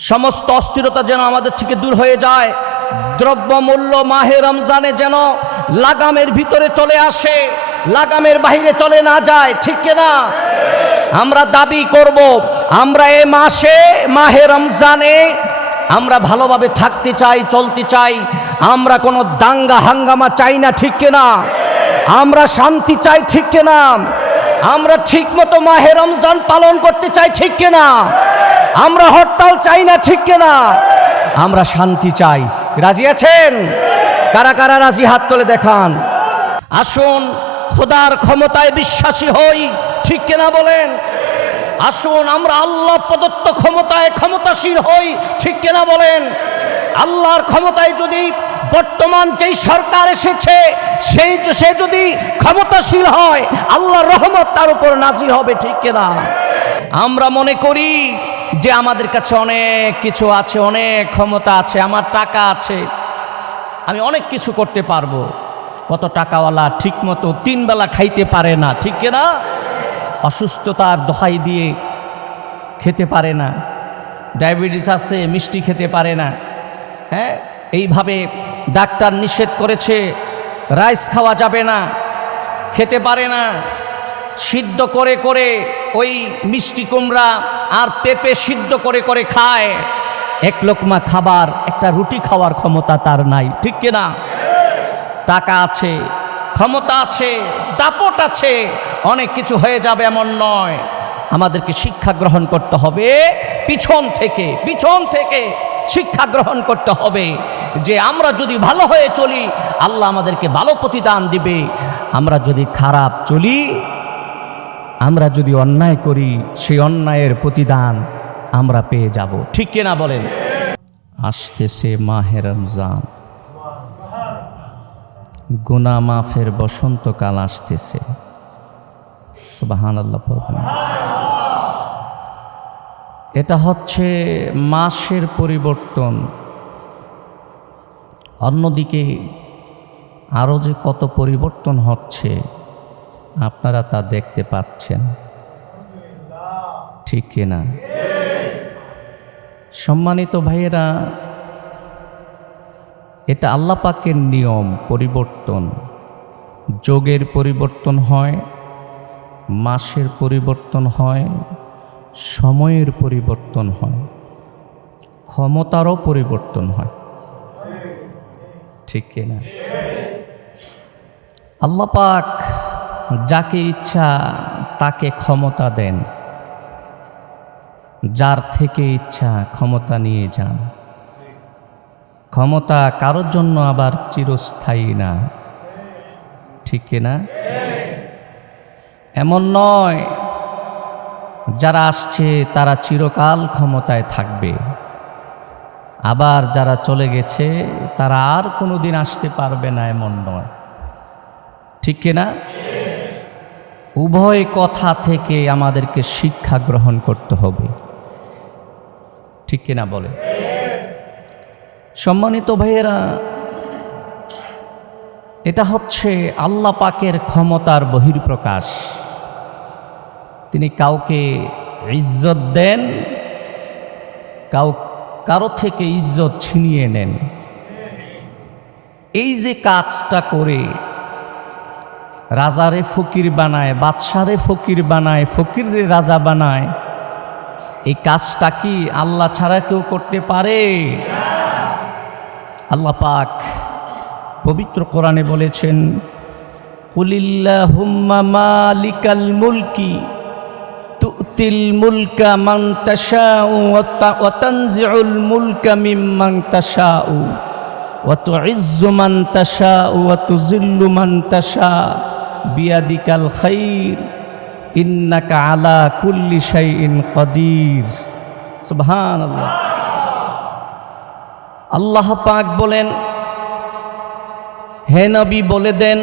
সমস্ত অস্থিরতা যেন আমাদের থেকে দূর হয়ে যায়। দ্রব্যমূল্য মাহে রমজানে যেন লাগামের ভিতরে চলে আসে, লাগামের বাহিরে চলে না যায়, ঠিক না? আমরা দাবি করব, আমরা এ মাসে, মাহে রমজানে আমরা ভালোভাবে থাকতে চাই, চলতে চাই। আমরা কোনো দাঙ্গা হাঙ্গামা চাই না, ঠিক না? আমরা শান্তি চাই, ঠিক না? আমরা ঠিক মতো মাহে রমজান পালন করতে চাই, ঠিক না? আমরা হরতাল চাই না, ঠিক না আমরা শান্তি চাই। রাজি আছেন? কারা কারা রাজি? হাত তোলে দেখান। আসুন, খোদার ক্ষমতায় বিশ্বাসী হই, ঠিক কিনা বলেন? আসুন, আমরা আল্লাহ প্রদত্ত ক্ষমতায় ক্ষমতাশীল হই, ঠিক কিনা বলেন? আল্লাহর ক্ষমতায় যদি বর্তমান যেই সরকার এসেছে, সেই সে যদি ক্ষমতাশীল হয়, আল্লাহর রহমত তার উপর নাজি হবে, ঠিক কিনা? আমরা মনে করি যে আমাদের কাছে অনেক কিছু আছে, অনেক ক্ষমতা আছে, আমার টাকা আছে, আমি অনেক কিছু করতে পারব। কত টাকাওয়ালা ঠিক মতো তিন বেলা খাইতে পারে না, ঠিক না? অসুস্থতার দোহাই দিয়ে খেতে পারে না। ডায়াবেটিস আছে, মিষ্টি খেতে পারে না। হ্যাঁ? এইভাবে ডাক্তার নিষেধ করেছে, রাইস খাওয়া যাবে না, খেতে পারে না। সিদ্ধ করে করে ওই মিষ্টি কুমড়া আর পেঁপে সিদ্ধ করে করে খায়। এক লোকমা খাবার, একটা রুটি খাওয়ার ক্ষমতা তার নাই, ঠিক কিনা টাকা আছে, ক্ষমতা আছে, দাপট আছে, অনেক কিছু হয়ে যাবে এমন নয়। আমাদেরকে শিক্ষা গ্রহণ করতে হবে, পিছন থেকে পিছন থেকে শিক্ষা গ্রহণ করতে হবে। যে আমরা যদি ভালো হয়ে চলি, আল্লাহ আমাদেরকে ভালো প্রতিদান দিবে। আমরা যদি খারাপ চলি আমরা যদি অন্যায় করি, সেই অন্যায়ের প্রতিদান আমরা পেয়ে যাব। ঠিক কিনা বলেন? আসতেছে মাহের রমজান। গুনা মাফের বসন্তকাল আসতেছে। সুবাহান আল্লাহ। এটা হচ্ছে মাসের পরিবর্তন। অন্যদিকে আরও যে কত পরিবর্তন হচ্ছে আপনারা তা দেখতে পাচ্ছেন। ঠিক কিনা সম্মানিত ভাইয়েরা, এটা আল্লাহ পাকের নিয়ম, পরিবর্তন। যোগের পরিবর্তন হয়, মাসের পরিবর্তন হয়, সময়ের পরিবর্তন হয়, ক্ষমতারও পরিবর্তন হয়। ঠিক কিনা আল্লাহ পাক যাকে ইচ্ছা তাকে ক্ষমতা দেন। যার থেকে ইচ্ছা ক্ষমতা নিয়ে যান। ক্ষমতা কারোর জন্য আবার চিরস্থায়ী না। ঠিক না? এমন নয়, যারা আসছে তারা চিরকাল ক্ষমতায় থাকবে। আবার যারা চলে গেছে, তারা আর কোনো দিন আসতে পারবে না এমন নয়। ঠিক না? উভয় কথা থেকে আমাদেরকে শিক্ষা গ্রহণ করতে হবে। ঠিক কিনা বলে সম্মানিত ভাইয়েরা, এটা হচ্ছে আল্লাহ পাকের ক্ষমতার বহির্প্রকাশ তিনি কাউকে ইজ্জত দেন, কাউ, কারও থেকে ইজ্জত ছিনিয়ে নেন। এই যে কাজটা করে রাজারে ফকির বানায়, বাদশারে ফকির বানায় ফকিরে রাজা বানায়। এই কাজটা কি আল্লাহ ছাড়া কেউ করতে পারে? আল্লাহ পাক পবিত্র কোরআনে বলেছেন, কুলিল্লাহুম্মা মালিকাল মুলকি, তুতিল মুলকা মান তাশাউ ওয়া তানজিউল মুলকা মিম্মান তাশাউ, ওয়া তুইজ্জু মান তাশাউ, ওয়া তুযিল্লু মান তাশা বিয়াদিকাল খাইর, ইন্নাকা আলা কুল্লি শাইইন কদির। সুবহানাল্লাহ। আল্লাহ পাক বলেন, হে নবী বলে দেন,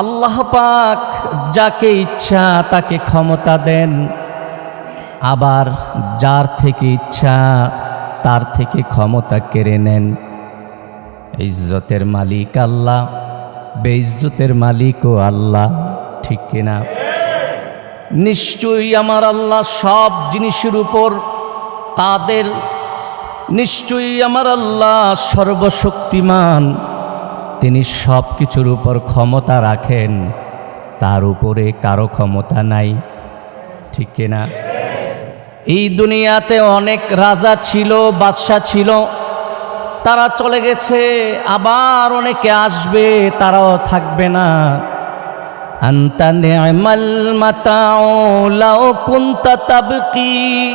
আল্লাহ পাক যাকে ইচ্ছা তাকে ক্ষমতা দেন, আবার যার থেকে ইচ্ছা তার থেকে ক্ষমতা কেড়ে নেন। ইজ্জতের মালিক আল্লাহ। বেইজ্জতের মালিকও আল্লাহ, ঠিক কিনা? নিশ্চয়ই আমার আল্লাহ সব জিনিসের উপর তাদের নিশ্চয়ই আমার আল্লাহ সর্বশক্তিমান। তিনি সব কিছুর উপর ক্ষমতা রাখেন, তার উপরে কারও ক্ষমতা নাই, ঠিক কিনা? এই দুনিয়াতে অনেক রাজা ছিল, বাদশাহ ছিল তারা চলে গেছে, আবার অনেকে আসবে, তারাও থাকবে না। আন্তা নি'মাল মাতাউ, লাউ কুনতা তাবকি।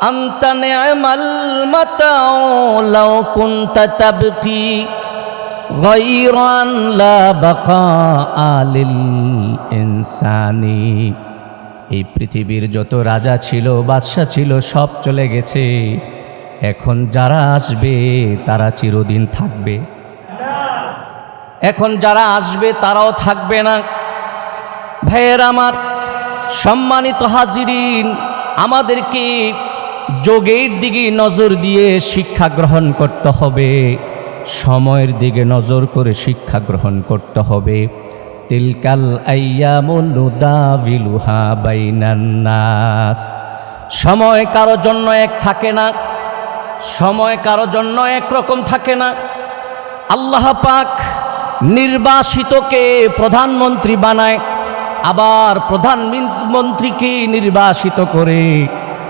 আন্তা নি'মাল মাতাউ, লাউ কুনতা তাবকি। গায়রান লা বাকা আলিল ইনসানি। এই পৃথিবীর যত রাজা ছিল বাদশা ছিল, সব চলে গেছে। এখন যারা আসবে, তারা চিরদিন থাকবে। এখন যারা আসবে, তারাও থাকবে না। ভাইয়ের আমার, সম্মানিত হাজিরিন, আমাদেরকে যোগের দিকে নজর দিয়ে শিক্ষা গ্রহণ করতে হবে। সময়ের দিকে নজর করে শিক্ষা গ্রহণ করতে হবে। তিলকাল আইয়ামুনুদাভিলুহা বাইনান্নাস সময় কারও জন্য এক থাকে না। সময় কারও জন্য একরকম থাকে না। আল্লাহ পাক নির্বাসিতকে প্রধানমন্ত্রী বানায়, আবার প্রধানমন্ত্রীকে নির্বাসিত করে।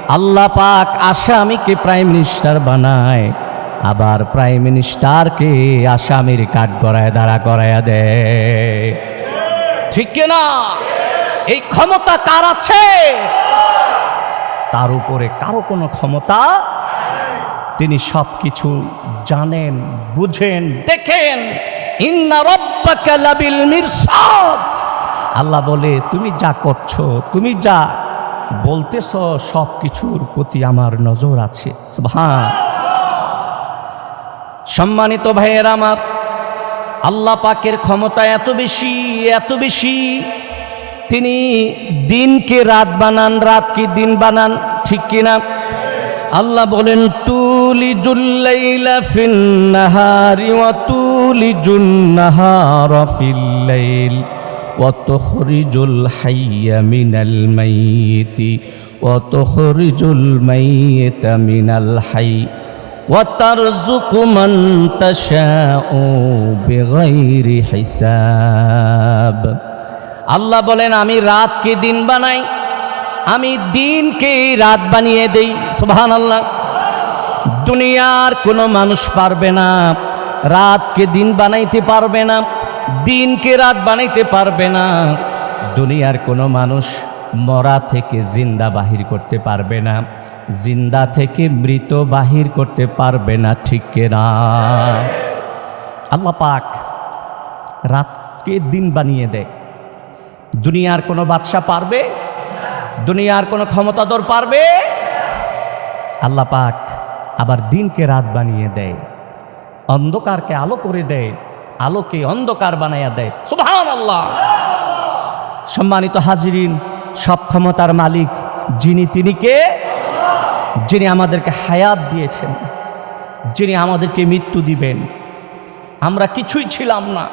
আল্লাহ পাক আসামিকে প্রাইম মিনিস্টার বানায়, আবার প্রাইম মিনিস্টারকে আসামির কাঠ গড়ায় দাঁড়া করায় দেয়। ঠিক না? এই ক্ষমতা কার আছে? তার উপরে কারও কোনো ক্ষমতা তিনি সব কিছু জানেন বুঝেন। দেখেন আল্লাহ বলে তুমি যা করছ তুমি যা বলতেছ সব কিছুর প্রতি আমার নজর আছে। সম্মানিত ভাইয়ের আমার আল্লাহ পাকের ক্ষমতা এত বেশি এত বেশি। তিনি দিনকে রাত বানান রাতকে দিন বানান ঠিক কিনা? আল্লাহ বলেন তুলি জুল্লাইলা ফিন্নাহারি ওয়া তুলি জুন্নাহার ফিল্লাইল وتخرج الحي من الميت وتخرج الميت من الحي وترزق من تشاء بغير حساب আল্লাহ বলেন আমি রাতকে দিন বানাই আমি দিনকে রাত বানিয়ে দেই সুবহান আল্লাহ দুনিয়ার কোনো মানুষ পারবে না, রাতকে দিন বানাইতে পারবে না, দিনকে রাত বানাইতে পারবে না। দুনিয়ার কোনো মানুষ মরা থেকে জিন্দা বাহির করতে পারবে না, জিন্দা থেকে মৃত বাহির করতে পারবে না, ঠিক না? আল্লাহ পাক রাতকে দিন বানিয়ে দেয়। দুনিয়ার কোনো বাদশা পারবে? দুনিয়ার কোনো ক্ষমতাধর পারবে? আল্লাহ পাক আবার দিনকে রাত বানিয়ে দেয়। অন্ধকারকে আলো করে দেয়, আলোকে অন্ধকার বানাইয়া দেয়। সুবহান আল্লাহ সম্মানিত হাজিরিন, সব ক্ষমতার মালিক যিনি তিনি কে? যিনি আমাদেরকে হায়াত দিয়েছেন, যিনি আমাদেরকে মৃত্যু দিবেন। আমরা কিছুই ছিলাম না,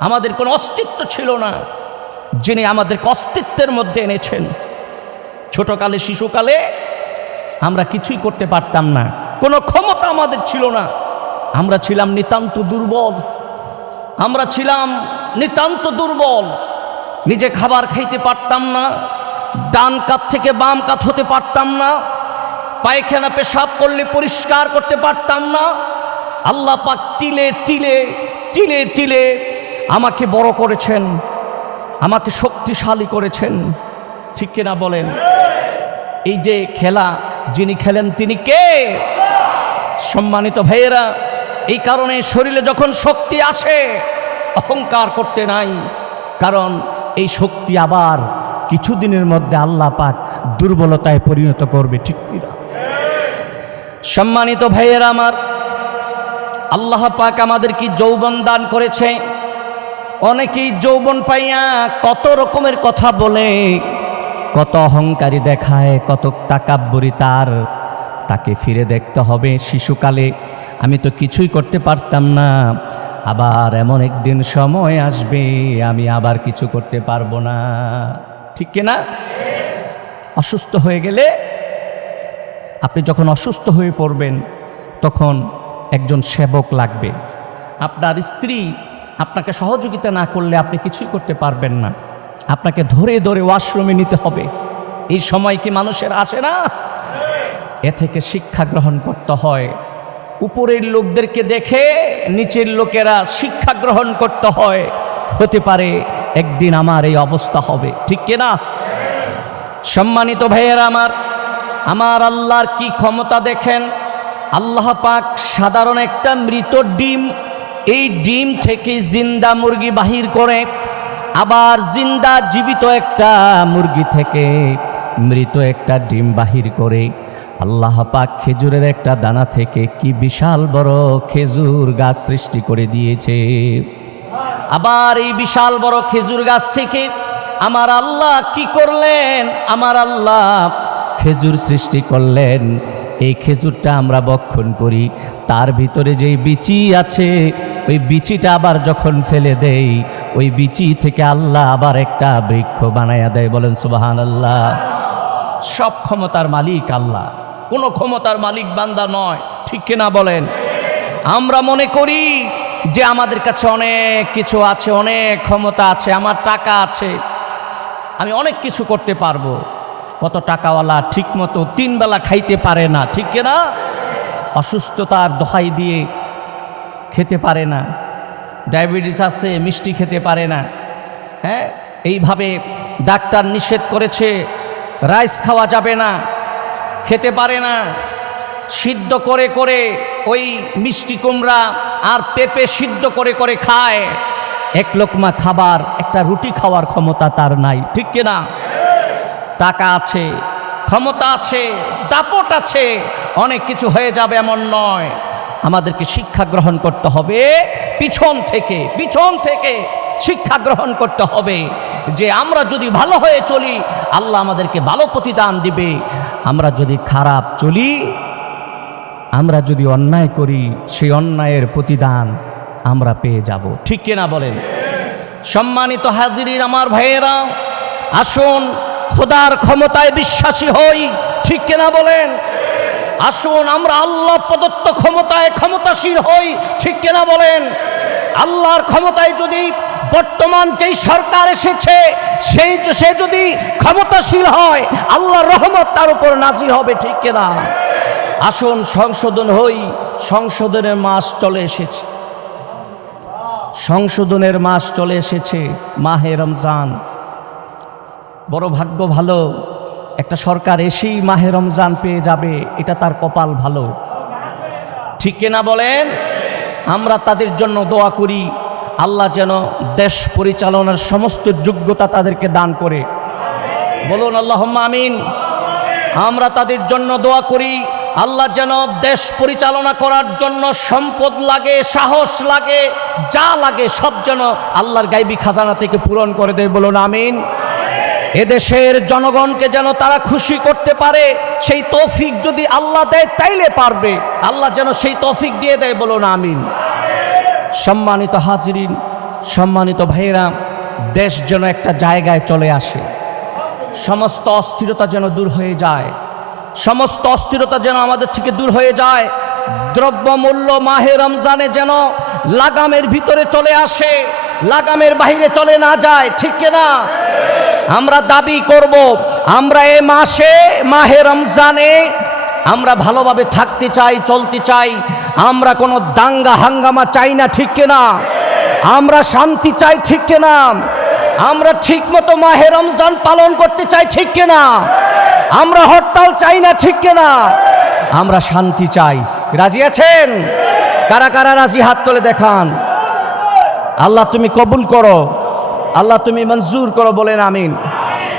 আমাদের কোনো অস্তিত্ব ছিল না। যিনি আমাদেরকে অস্তিত্বের মধ্যে এনেছেন। ছোটকালে, শিশুকালে আমরা কিছুই করতে পারতাম না। কোনো ক্ষমতা আমাদের ছিল না। আমরা ছিলাম নিতান্ত দুর্বল। আমরা ছিলাম নিতান্ত দুর্বল। নিজে খাবার খাইতে পারতাম না, ডান কাত থেকে বাম কাত হতে পারতাম না, পায়খানা পেশাব করলে পরিষ্কার করতে পারতাম না। আল্লাহ পাক তিলে তিলে তিলে তিলে আমাকে বড় করেছেন, আমাকে শক্তিশালী করেছেন। ঠিক কিনা বলেন? এই যে খেলা, যিনি খেলেন তিনি কে? সম্মানিত ভাইয়েরা, এই কারণে শরীরে যখন শক্তি আসে, অহংকার করতে নাই। কারণ এই শক্তি আবার কিছুদিনের মধ্যে আল্লাহ পাক দুর্বলতায় পরিণত করবে, ঠিক কিনা সম্মানিত ভাইয়েরা আমার, আল্লাহ পাক আমাদের কি যৌবন দান করেছে। অনেকেই যৌবন পাইয়া কত রকমের কথা বলে, কত অহংকারী দেখায়, কত টাকাব্বরি তার তাকে ফিরে দেখতে হবে শিশুকালে। আমি তো কিছুই করতে পারতাম না। আবার এমন একদিন সময় আসবে, আমি আবার কিছু করতে পারব না। ঠিক কিনা অসুস্থ হয়ে গেলে আপনি যখন অসুস্থ হয়ে পড়বেন, তখন একজন সেবক লাগবে। আপনার স্ত্রী আপনাকে সহযোগিতা না করলে আপনি কিছুই করতে পারবেন না। আপনাকে ধরে ধরে ওয়াশরুমে নিতে হবে। এই সময় কি মানুষের আসে না? এ থেকে শিক্ষা গ্রহণ করতে হয়। উপরের লোকদেরকে দেখে নিচের লোকেরা শিক্ষা গ্রহণ করতে হয়। হতে পারে একদিন আমার এই অবস্থা হবে। ঠিক কিনা সম্মানিত ভাইয়েরা আমার আমার আল্লাহর কি ক্ষমতা দেখেন? আল্লাহ পাক সাধারণ একটা মৃত ডিম, এই ডিম থেকে জিন্দা মুরগি বাহির করে, আবার জিন্দা জীবিত একটা মুরগি থেকে মৃত একটা ডিম বাহির করে আল্লাহ পাক খেজুরের একটা দানা থেকে কি বিশাল বড় খেজুর গাছ সৃষ্টি করে দিয়েছে। আবার এই বিশাল বড় খেজুর গাছ থেকে আমার আল্লাহ কি করলেন? আমার আল্লাহ খেজুর সৃষ্টি করলেন। এই খেজুরটা আমরা বক্ষণ করি। তার ভিতরে যেই বিচি আছে, ওই বিচিটা আবার যখন ফেলে দেই, ওই বিচি থেকে আল্লাহ আবার একটা বৃক্ষ বানাইয়া দেয়। বলেন সুবাহান আল্লাহ সব ক্ষমতার মালিক আল্লাহ। কোনো ক্ষমতার মালিক বান্দা নয়। ঠিক কিনা বলেন? আমরা মনে করি যে আমাদের কাছে অনেক কিছু আছে, অনেক ক্ষমতা আছে, আমার টাকা আছে। আমি অনেক কিছু করতে পারব। কত টাকাওয়ালা ঠিক মতো তিন বেলা খাইতে পারে না, ঠিক না অসুস্থতার দোহাই দিয়ে খেতে পারে না। ডায়াবেটিস আছে, মিষ্টি খেতে পারে না। হ্যাঁ? এইভাবে ডাক্তার নিষেধ করেছে, রাইস খাওয়া যাবে না। খেতে পারে না। সিদ্ধ করে করে ওই মিষ্টি কুমড়া আর পেঁপে সিদ্ধ করে করে খায়। এক লোকমা খাবার, একটা রুটি খাওয়ার ক্ষমতা তার নাই, ঠিক কিনা টাকা আছে, ক্ষমতা আছে, দাপট আছে, অনেক কিছু হয়ে যাবে এমন নয়। আমাদেরকে শিক্ষা গ্রহণ করতে হবে পিছন থেকে পিছন থেকে। শিক্ষা গ্রহণ করতে হবে যে আমরা যদি ভালো হয়ে চলি, আল্লাহ আমাদেরকে ভালো প্রতিদান দিবে। আমরা যদি খারাপ চলি, আমরা যদি অন্যায় করি, সেই অন্যায়ের প্রতিদান আমরা পেয়ে যাব। ঠিক কিনা বলেন? সম্মানিত হাজিরির আমার ভাইয়েরা, আসুন খোদার ক্ষমতায় বিশ্বাসী হই। ঠিক কিনা বলেন? আসুন আমরা আল্লাহ প্রদত্ত ক্ষমতায় ক্ষমতাশীল হই। ঠিক কিনা বলেন? আল্লাহর ক্ষমতায় যদি বর্তমান যেই সরকার এসেছে, সেই সে যদি ক্ষমতাশীল হয় আল্লাহর রহমত তার উপর নাজি হবে, ঠিক কিনা? আসুন সংশোধন হই, সংশোধনের মাস চলে এসেছে। সংশোধনের মাস চলে এসেছে, মাহে রমজান। বড় ভাগ্য ভালো, একটা সরকার এসেই মাহে রমজান পেয়ে যাবে, এটা তার কপাল ভালো। ঠিক কিনা বলেন? আমরা তাদের জন্য দোয়া করি আল্লাহ যেন দেশ পরিচালনার সমস্ত যোগ্যতা তাদেরকে দান করে। বলুন আল্লাহ আমিন। আমরা তাদের জন্য দোয়া করি, আল্লাহ যেন দেশ পরিচালনা করার জন্য সম্পদ লাগে, সাহস লাগে, যা লাগে সব যেন আল্লাহর গাইবী খাজানা থেকে পূরণ করে দেয়। বলুন, আমিন। এদেশের জনগণকে যেন তারা খুশি করতে পারে, সেই তৌফিক যদি আল্লাহ দেয়, তাইলে পারবে। আল্লাহ যেন সেই তৌফিক দিয়ে দেয়, বলুন, আমিন। সম্মানিত হাজরিন, সম্মানিত ভাইয়েরা, দেশ যেন একটা জায়গায় চলে আসে। সমস্ত অস্থিরতা যেন দূর হয়ে যায়। সমস্ত অস্থিরতা যেন আমাদের থেকে দূর হয়ে যায়। দ্রব্যমূল্য মাহে রমজানে যেন লাগামের ভিতরে চলে আসে, লাগামের বাইরে চলে না যায়, ঠিক না আমরা দাবি করব, আমরা এ মাসে, মাহে রমজানে আমরা ভালোভাবে থাকতে চাই, চলতে চাই। আমরা কোনো দাঙ্গা হাঙ্গামা চাই না, ঠিক না আমরা শান্তি চাই, ঠিক না আমরা ঠিক মতো মাহে রমজান পালন করতে চাই, ঠিক কিনা? আমরা হরতাল চাই না, ঠিক কিনা? আমরা শান্তি চাই। রাজি আছেন? কারা কারা রাজি? হাত তোলে দেখান। আল্লাহ তুমি কবুল করো। আল্লাহ তুমি মঞ্জুর করো বলেন, আমিন।